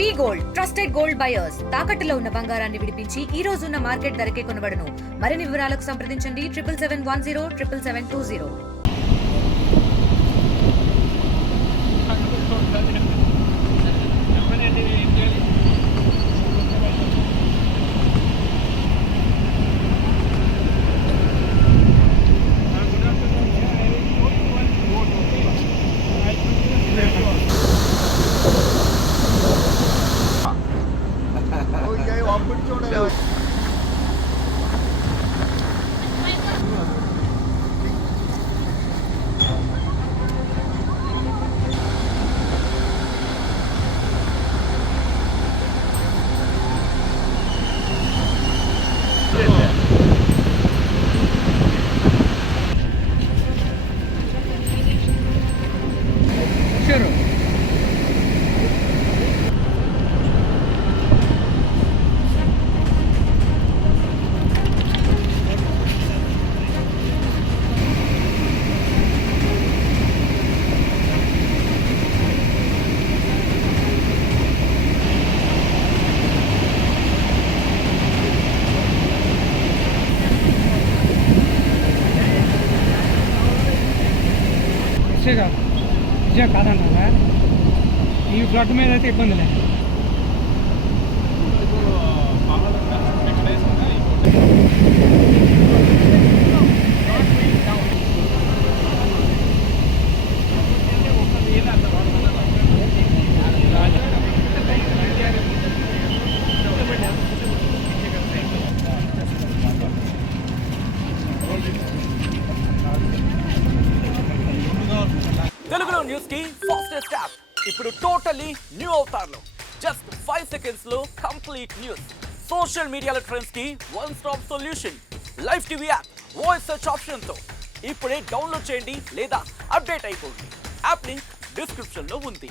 వి gold trusted gold buyers తాకట్టులో ఉన్న బంగారాన్ని విడిపించి ఈ రోజు ఉన్న మార్కెట్ ధరకే కొనబడును. మరిన్ని వివరాలకు సంప్రదించండి 7771077720. విజయం కాదంటారా? ఈ ఫ్లడ్ మీద అయితే ఇబ్బంది లేదు. తెలుగులో న్యూస్ కి ఫాస్టెస్ట్ యాప్ ఇప్పుడు టోటలీ న్యూ అవతార్లో జస్ట్ 5 seconds లో కంప్లీట్ న్యూస్. సోషల్ మీడియాలో ట్రెండ్స్ కి one stop solution. Live TV app voice search option తో ఇప్పుడే డౌన్లోడ్ చేయండి లేదా అప్డేట్ అయిపోండి. యాప్ లింక్ డిస్క్రిప్షన్ లో ఉంది.